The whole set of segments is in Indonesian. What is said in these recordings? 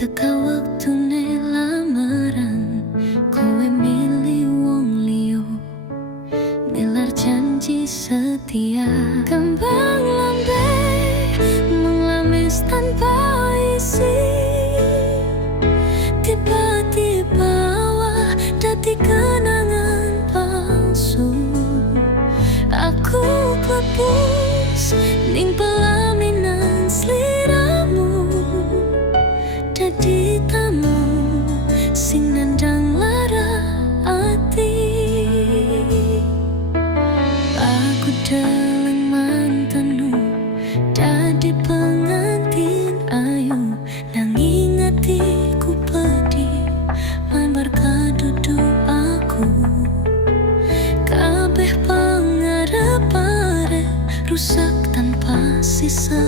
Teka waktune lamaran, kowe milih wong liya, nilar janji setia. Kembang lambe mengamis tanpa isi, tiba-tiba wah dadi kenangan palsu. Aku klepus ning pelaminan sliramu, dadi tamu sing nandang lara ati. Aku deleng mantanmu dadi pengantin ayu, nanging atiku pedih mambar kadudu aku. Kabeh pangarep-arep rusak tanpa sisa,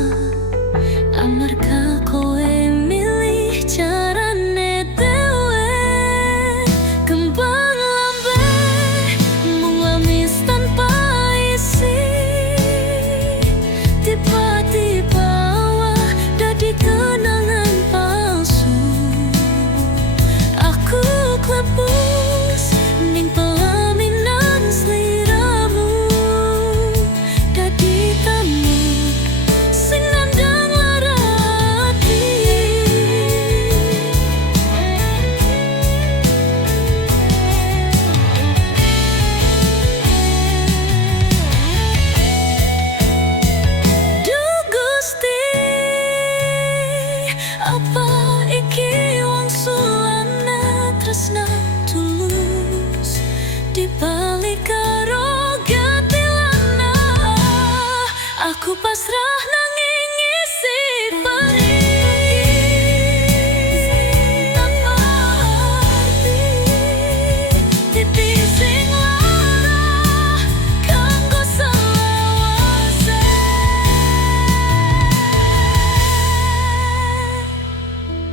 amarga kowe milih carane dhewe. Kembang lambe mung lamis tanpa isi, tiba-tiba wah dadi kenangan palsu. Aku klepus ning pelaminan sliramu, dadi tamu sing nandang lara ati. Duh Gusti, apa iki wong sulane tresna tulus dibalik karo gatilana. Aku pasrah nanging isi perih tanpa arti, titi sing lara kanggo selawase.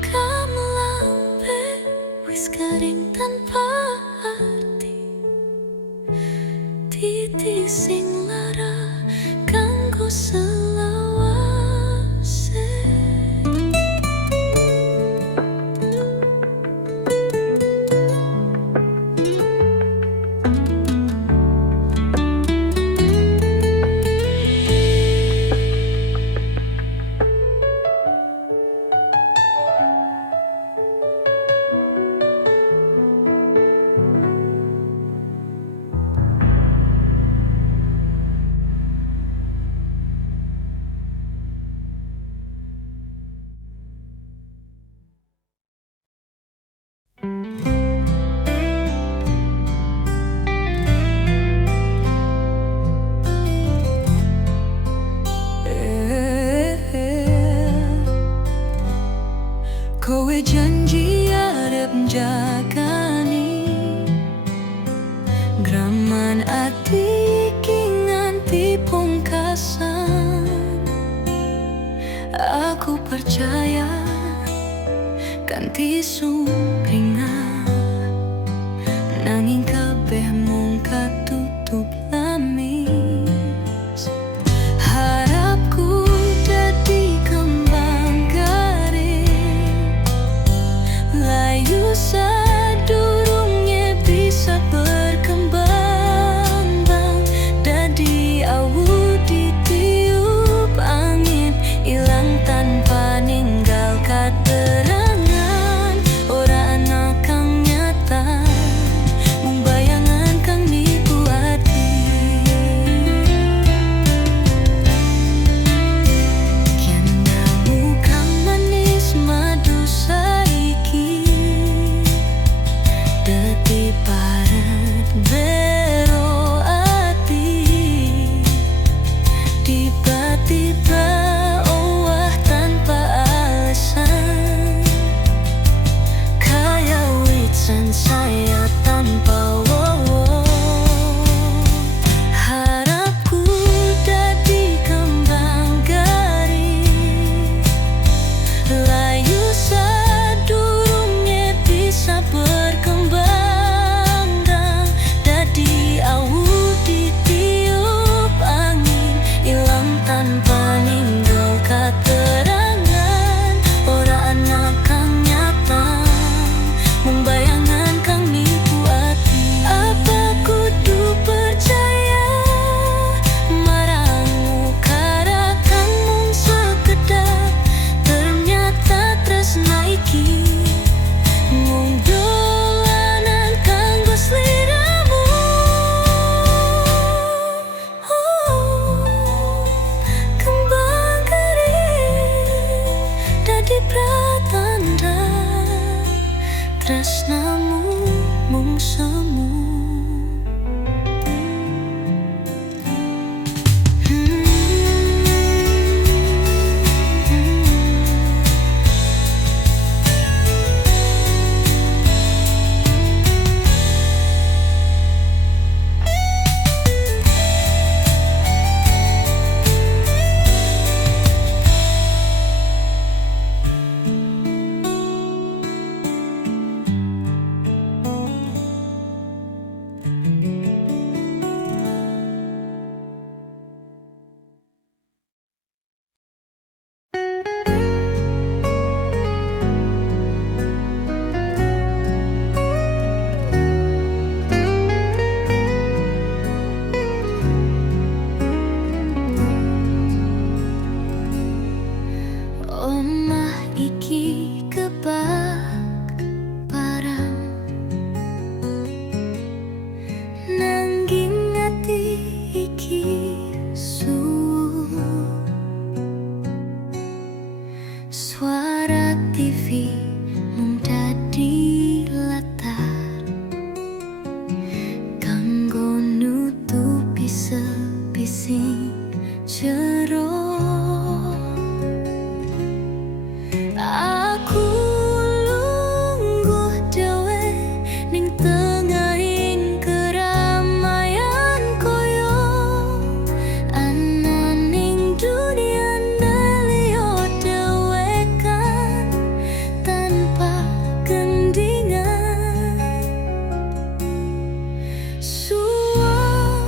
Kamlambe wis garing tanpa arti, titi sing lara kanggo selawase. Kowe janji arep njagani graman ati iki nganti pungkasan. Aku percaya kanthi sumringah, nanging kabeh mung katutup lamis. Harapku dadi kembang garing, layu sadurunge bisa berkembang bang, dadi awu ditiup angin, ilang tanpa ninggal katerangan. Ora ana kang nyata mung tresnamu mung semu. Omah iki kebakaran, nanging ati iki suwu. Suara TV mung dadi latar kanggo nutupi sepi sing jero. Aku lungguh dhewe ning tengahing keramaian koyo ana ning dunia liya dhewe kan tanpa gendingan. Suwung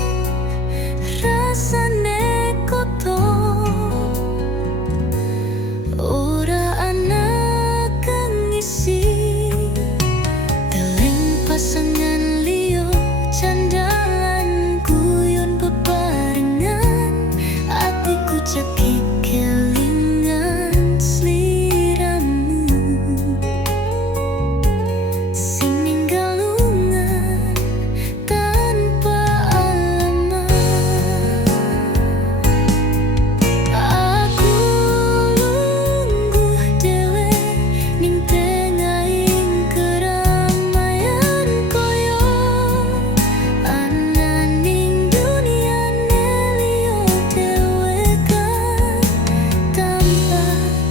rasane kotor, ora ana kang ngisi. Deleng pasangan liya candalan guyon bebarengan, atiku cekik kelingan sliramu sing ninggal lungan tanpa alamat. Aku lungguh dhewe ning tengahing keramaian koyo ana ning dunia liya dhewe kan tanpa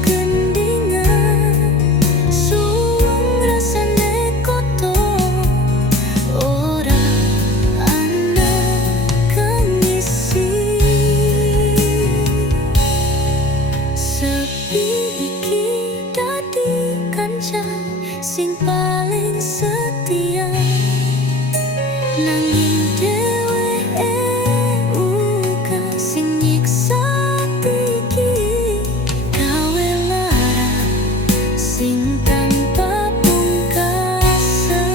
gendingan. Suwung rasane kotor, ora ana kang ngisi. Sepi iki dadi kancan sing paling setia, nanging dheweke uga sing nyiksa iki gawe lara sing tanpa pungkasan.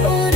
Ora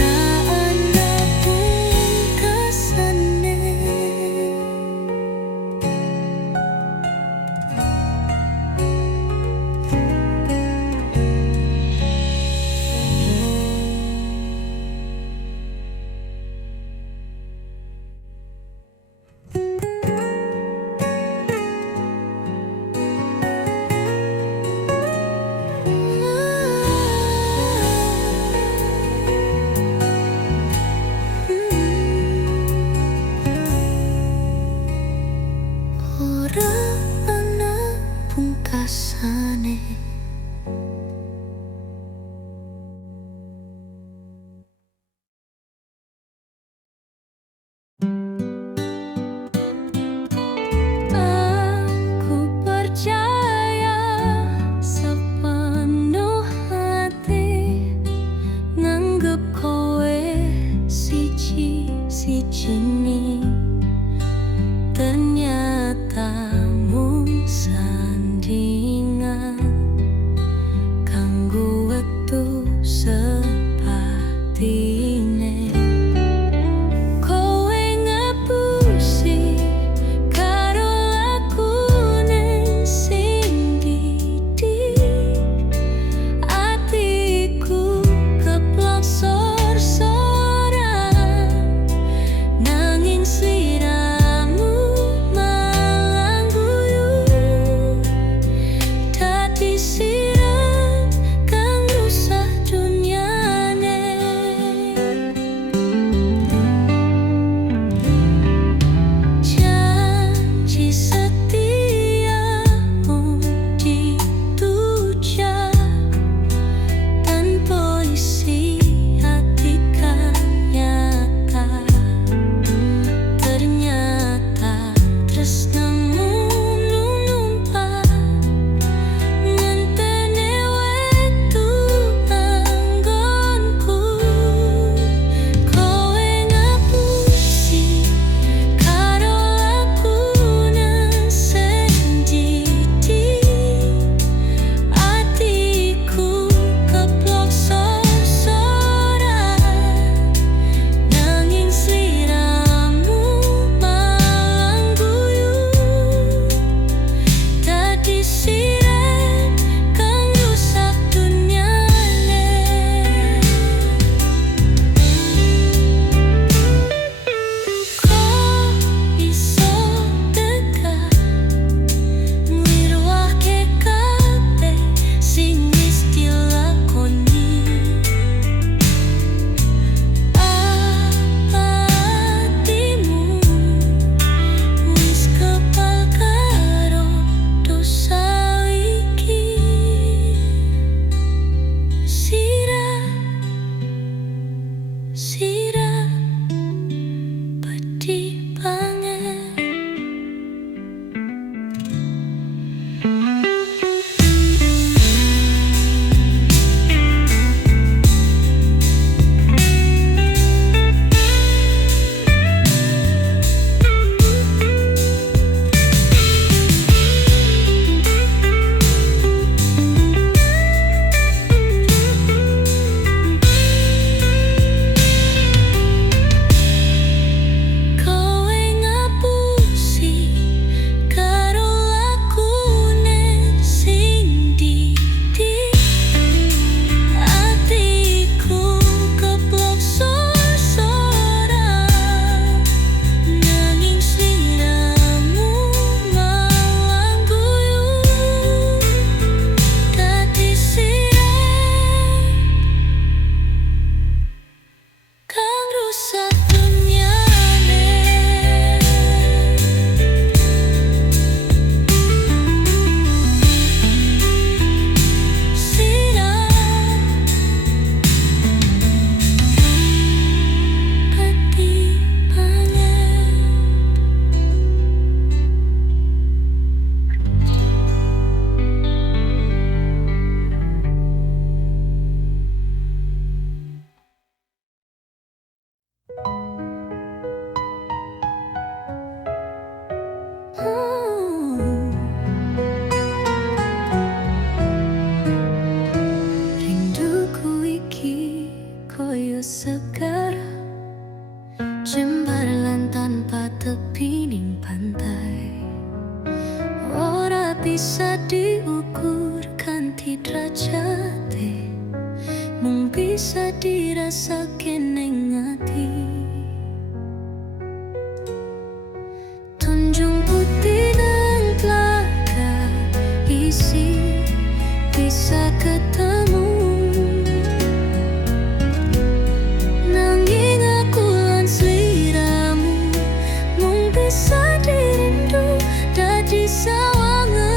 mung bisa dirasakan ning ati. Tunjung putih nang telaga isi bisa ketemu, nanging aku lan sliramu mung bisa dirindu dadi sawangan.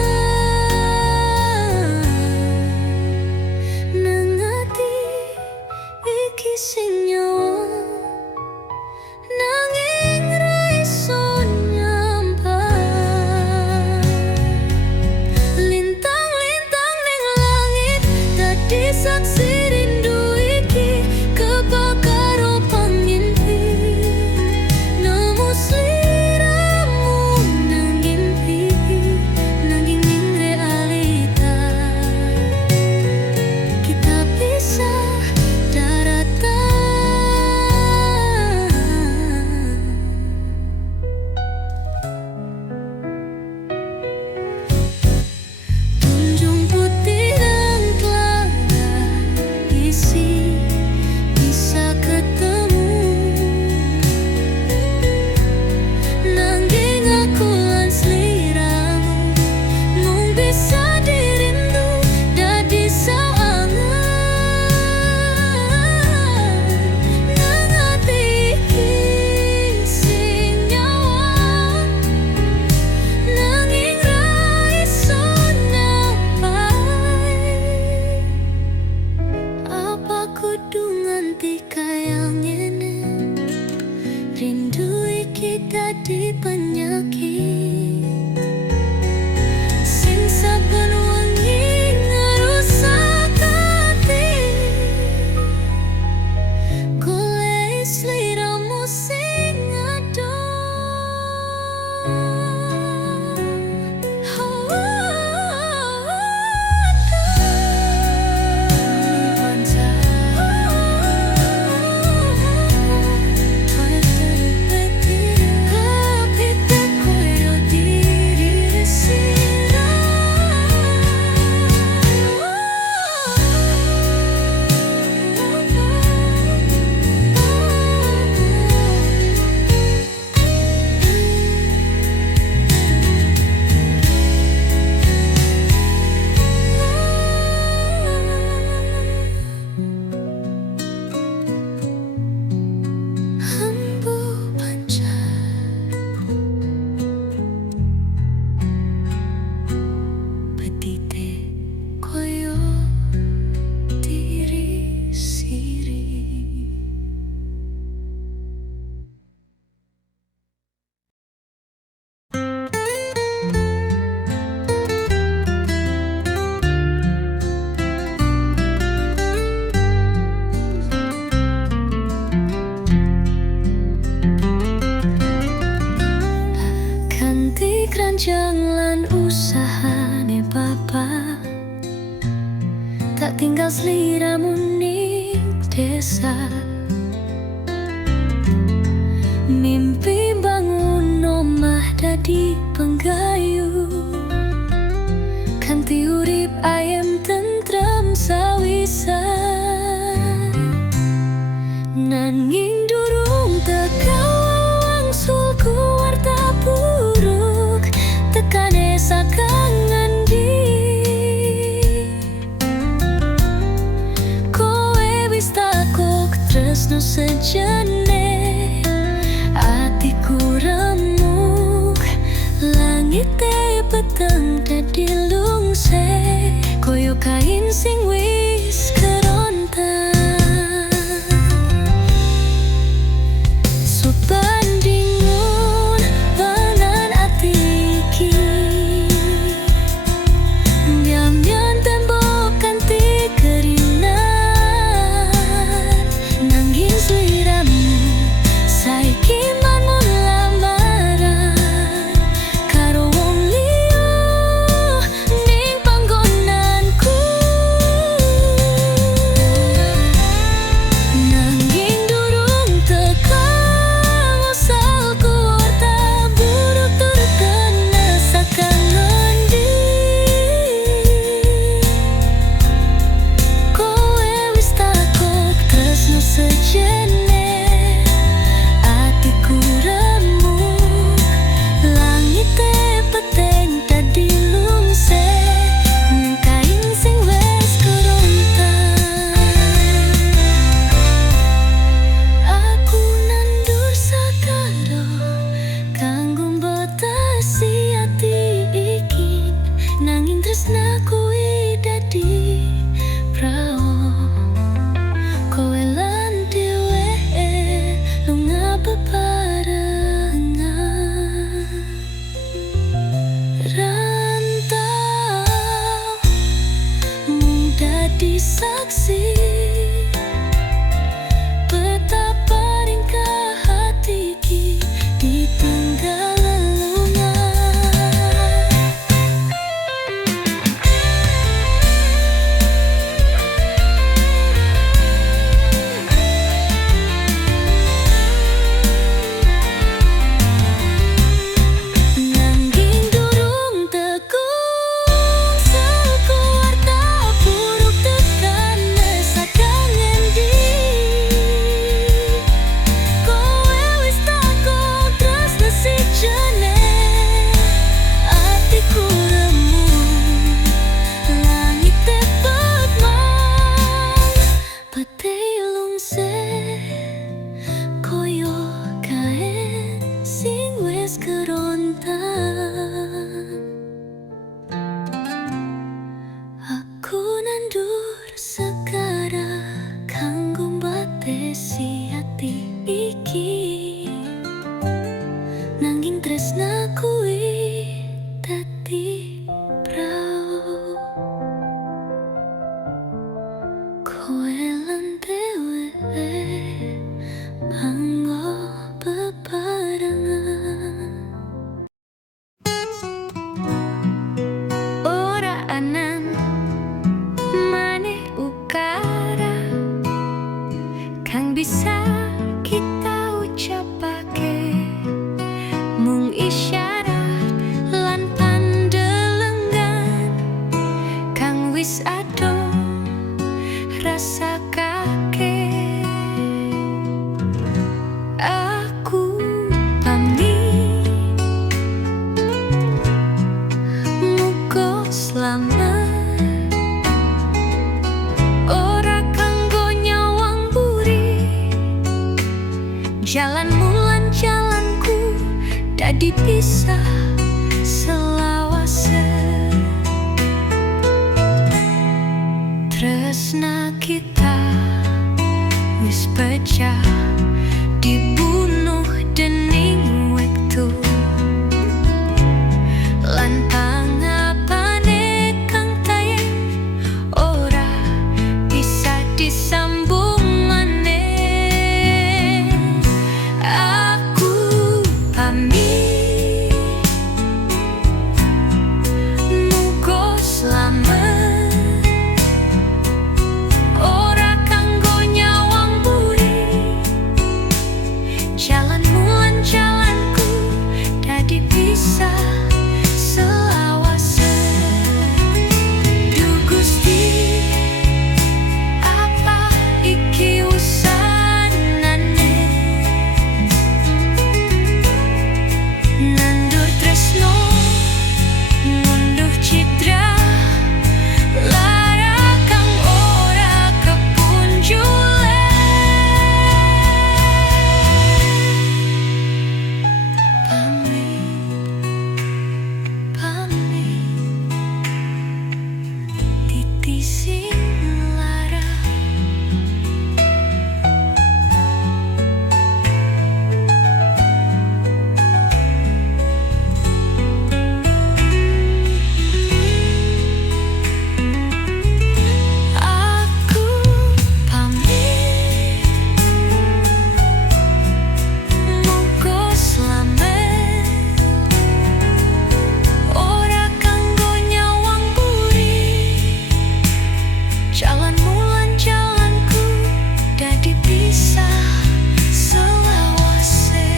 Nang ati iki sing nyawa, nanging ra iso nyampai. Lintang-lintang ning langit dadi saksi rindu iki, kebakar pangimpi. Nemu sliramu nang ngimpi, nanging ning realita kita pisah daratan. Tunjung putih nang telaga isi bisa ketemu, nanging aku lan sliramu mung bisa dirindu dadi sawangan. Nang ati iki sing nyawa, nanging ra iso nyampai. Apa kudu nganti kaya ngene, rindu iki dadi penyakit sing saben wengi ngerusak ati. Golek sliramu sing Ambu pancar petite koyo diri siri. Ganti keranjang lan usahane papa, tak tinggal sliramu ning desa. Mimpi bangun omah dadi penggayu, ganti urip ayem tentrem sawisan. Nanging durung teka wangsulku warta buruk, tekane saka ngendi. Kowe wis takok tresno sejene, atiku remuk, langite peteng dadi lungse, koyo kain sing wis keronta. Subandingun bangan ati iki, nyam-nyam tembok kanthi kerinan, nanging sliramu saiki mangun lamaran karo wong liya ning panggonanku. kowe anggo bebarengan. Ora anan maneh ukara kang bisa kita ucapake, mung isyarat lan pandelengan kang wis ado rasakake. Aku pamit, muga slamet, ora kanggo nyawang buri. Jalanmu lan jalanku dadi pisah selawase. Tresna kita wis pecah, dibunuh dening wektu lan pangapane kang tayeng ora bisa disambung maneh. Aku pamit, muga slamet, ora kanggo nyawang buri. Jalanmu lan jalanku dadi pisah selawase. Duh Gusti, apa iki usanane? Nandur tresno ngunduh citra lara kang ora kepunjule. Pamit, titisin lara. Aku pamit, muga slamet, ora kanggo nyawang buri. Jalanmu lan jalanku dadi pisah selawase.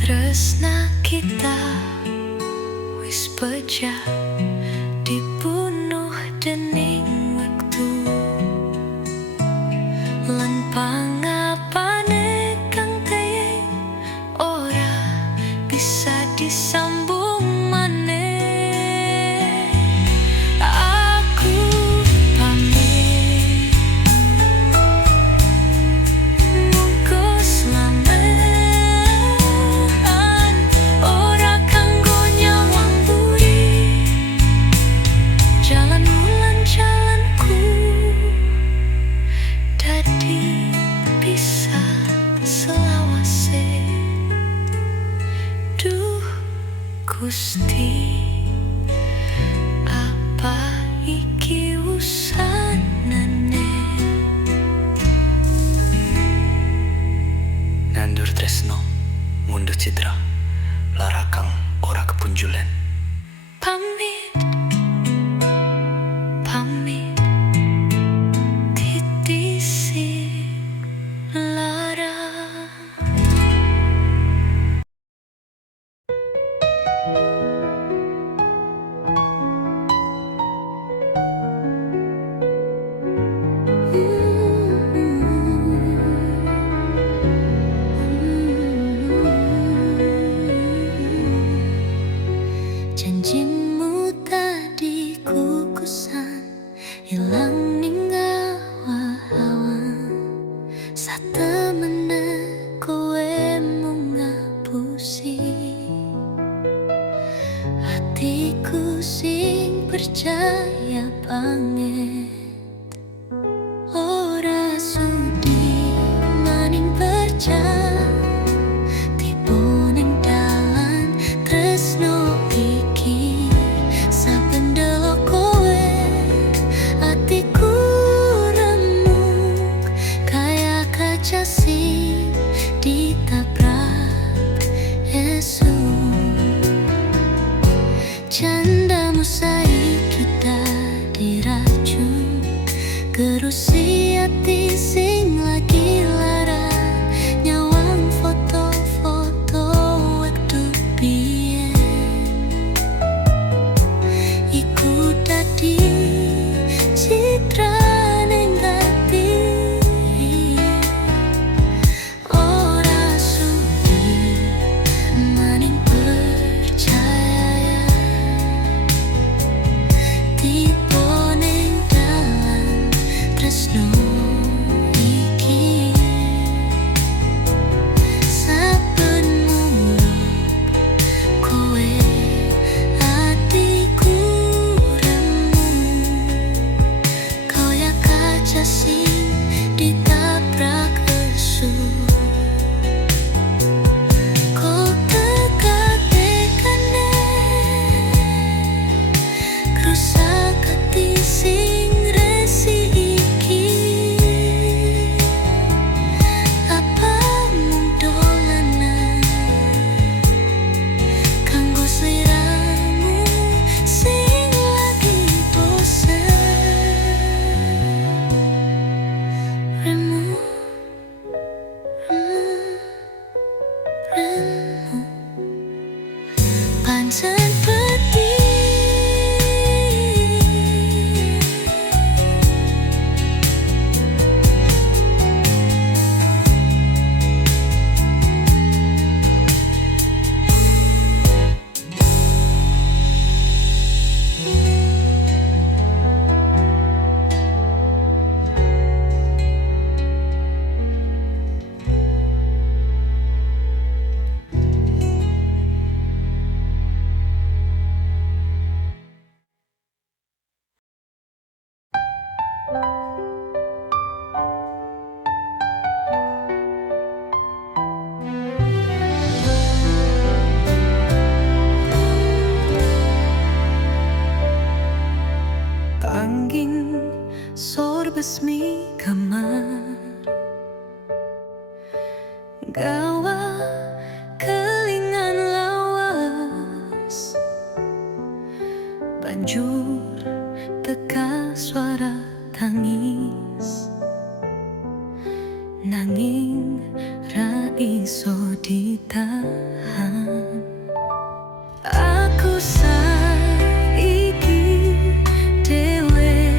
Tresna kita wis pecah, dibunuh dening wektu lan pangapane kang tayeng ora bisa disambung maneh. Aku pamit, muga slamet, ora kanggo nyawang buri. Jalanmu lan jalanku dadi pisah selawase. Duh Gusti, apa iki usanane? Nandur tresno ngunduh citra lara kang ora kepunjulen. Pamit, pamit, titisin lara. Janjimu tadi kukusan hilang ning awan-awan. Satemene kowe mung ngapusi hatiku sing percaya banget. Ora sudi maning percaya tiba ning dalan tresno iki. Saben delok kowe atiku Gerusi ati sing lagi lara nyawang foto-foto wektu biyen. Iku dadi citra ning ati, ora suwi maning percaya tiba ning dalan tresno iki. Saben murub kowe atiku remu, kaya kaca sing ditabrak esu. Kok tegak tekane rusak hati sing resi iki. Apa mung dolanan kanggo sliramu sing lagi bosen. Remu, remu, pancen pedih. Tangging sorbesmi kamar gawa kelingan lawas, banjur teka suara tangis, nanging ra iso ditahan. Aku saiki dewe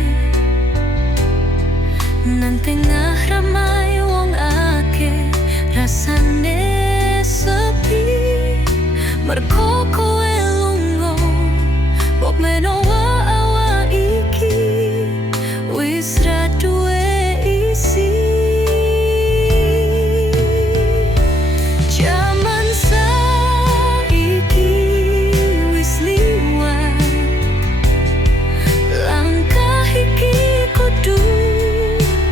nang tengah ramai wong akeh, rasane sepi merko kowe lunga. Mbok menawa awak iki wis ra duwe isi. Jaman saiki wis liwat, langkah iki kudu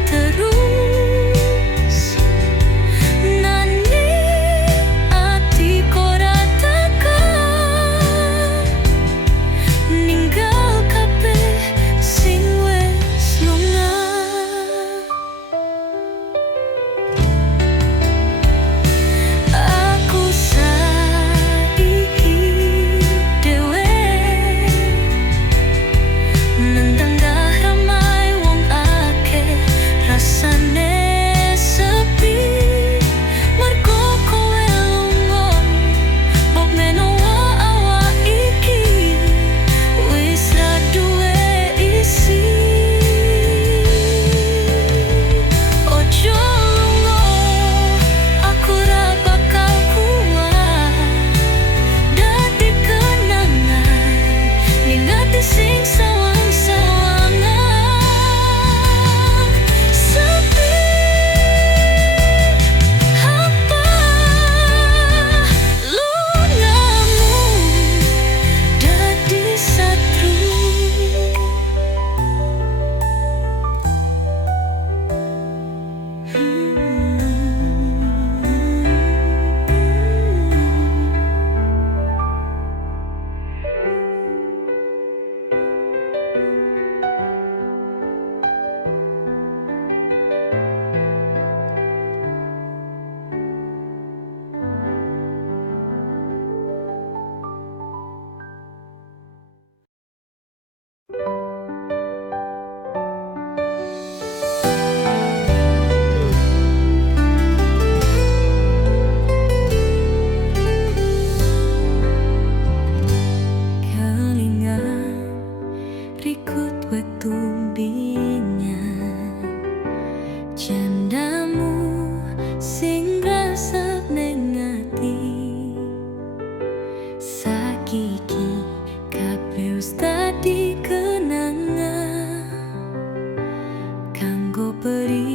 terus. bimbingan candamu sing resep ning ati. Sakiki kabeh wis dadi kenangan kanggo peri